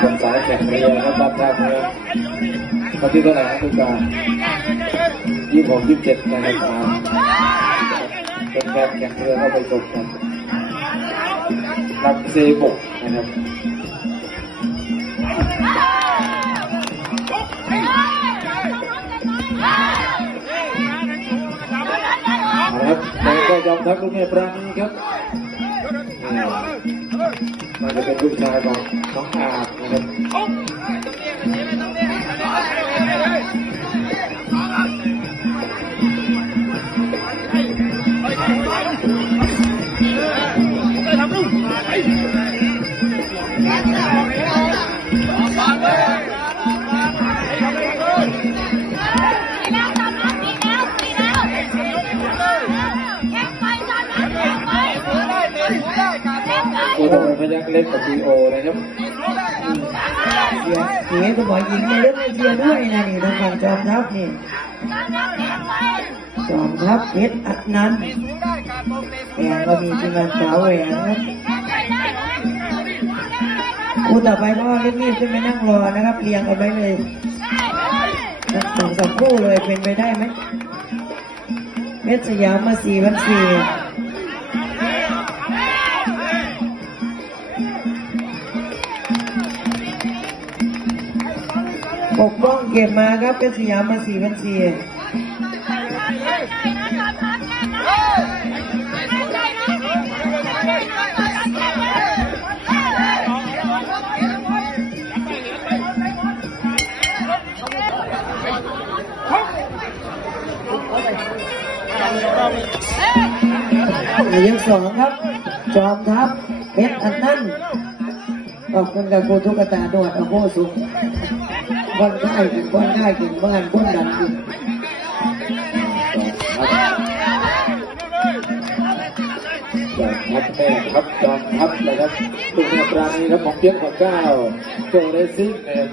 คนสายแข่งเรือนะครับบ้านท่าเรือวันที่เท่าไหร่ครับทุกการยี่หกยี่สิบเจ็ดนะครับเป็นการแข่งเรือเข้าไปชมกันลำเซบกนะครับครับแต่ก็ยอมทัพลูกเมียปราณีครับ มันจะเป็นลูกชายของน้องอาบนะครับ ตัวทำไมพยักเล่นกับซีโอนะครับเชียร์เชียร์ก็บอกยิงในเรื่องไม่เชียร์ด้วยนะนี่ทางฝั่งจอมทัพนี่จอมทัพเพชรอัดนั้นต์แอนก็มีทีมงานสาวแหวนครับคู่ต่อไปก็เล่นมีดขึ้นไปนั่งรอนะครับเรียงกันไว้เลยถึงสักคู่เลยเป็นไปได้ไหมเม็ดสยามมาสี่พันสี่ ปกป้องเก็บมาครับเป็นสยามมาสี่พันสี่หมายเลขสองครับ จอมทัพเพชรอันนั่นขอบคุณกับครูทุกตาดวดอโคสุข คนง่ายถึงบ้านง่ายถึงบ้านบ้านดันถึงจอมทัพแม่ครับจอมทัพนะครับลูกเมียปราณีครับของเพียงขอเก้าโจเรซิ่งนะครับ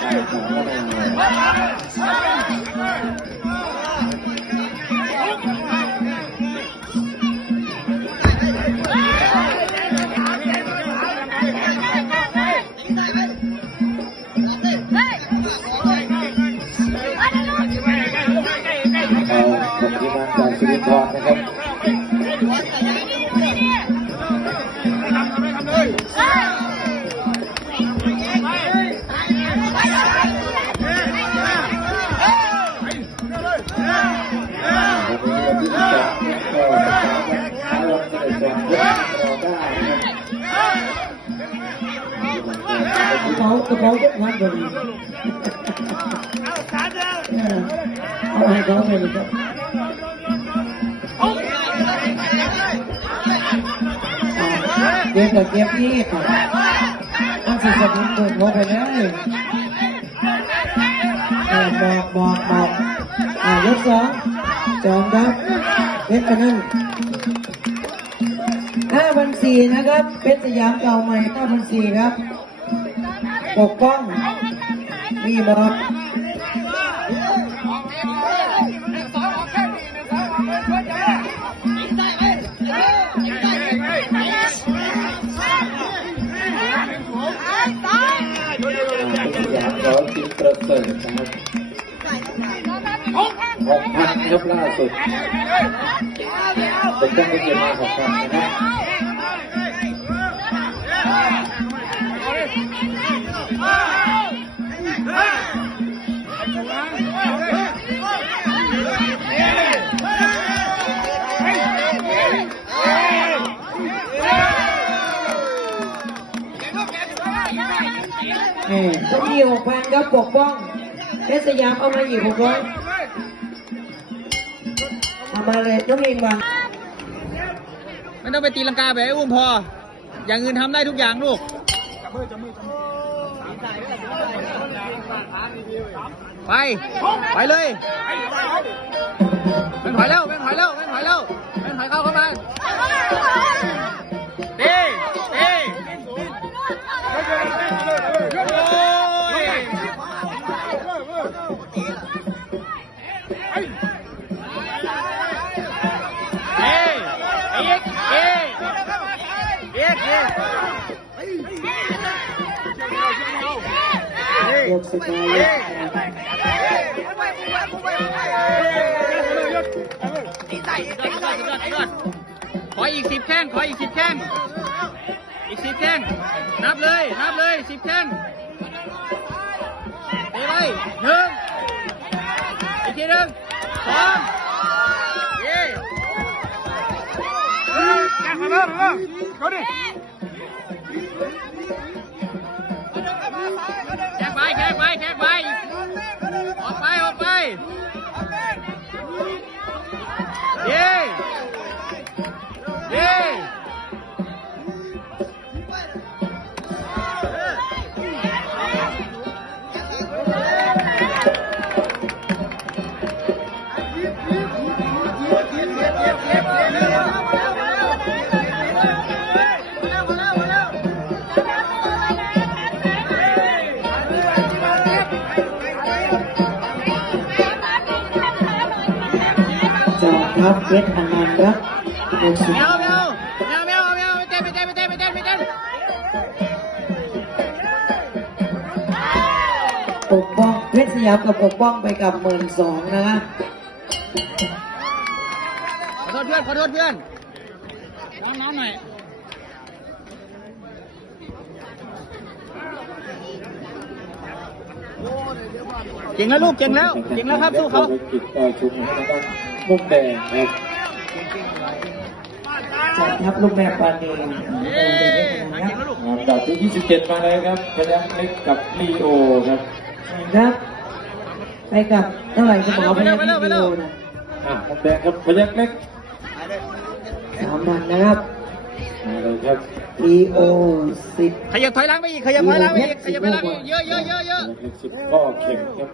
ใช่สาม สองก็สามวันเช้าวันเสด็จก่อนยกรอได้นะครับกระเป๋ากระเป๋าทุกวันเลยเออเอาให้เขาไปเลยครับ เก็บกับเก็บนี่ต้องสิสนุนตัวหัวไปเลยเออบอกบอกบอกอ่ายกสองจอมครับเพชรกันนั่นห้าพันสี่นะครับเพชรสยามเก่าใหม่ห้าพันสี่ครับปกป้องมีบอส ร้อยจิตประเสริฐนะครับหกพันครับล่าสุดเป็นเจ้าไม่เกี่ยวมาหกพันนะครับ เออก็มีหกพันครับปกป้องเพชรสยามเอามาอีกหกร้อยเอามาเลยน้องเองวางไม่ต้องไปตีลังกาแบบไอ้อุ้มพอ อย่างอื่นทำได้ทุกอย่างลูกไป ไปเลยเป็นถอยแล้วเป็นถอยแล้ว เอ้ยเอ้ยเอ้ยเอ้ยเอ้ยยกสุดท้ายยกสุดท้ายขออีกสิบแข้งขออีกสิบแข้งอีกสิบแข้งนับเลย นับเลยสิบแข้งเตะไปหนึ่งอีกทีหนึ่งสองเย้ แข้งมาเลยมาเลยเขาดิแข้งไปแข้งไปแข้งไป ครับเพชรอนันต์ครับเอาเอาเอาเอาเอาเต้นไม่เต้นไม่เต้นต้นไม่เต้นปกป้องเพชรสยามกับปกป้องไปกับหมื่นสองนะขอโทษเพื่อนขอโทษเพื่อนน้ำน้ำหน่อยเก่งแล้วลูกเก่งแล้วเก่งแล้วครับสู้เขา กิจต่อชุมนะครับมุกแดงนะครับจอมครับลูกแม่ปานีเย้มาเก่งแล้วลูกลำดับที่ 27 มาเลยครับพยัคฆ์เล็กกับลีโอครับครับไปกับเท่าไหร่สมอกพยัคฆ์วิดีโอนะอะมุกแดงครับพยัคฆ์เล็กสามพันนะครับมาเลยครับ E O สิบขยับถอยหลังไปอีกขยับถอยหลังไปอีกขยับถอยหลังไปอีกเยอะเยอะเยอะเยอะพยัคฆ์เล็กสิบก็เข็มครับ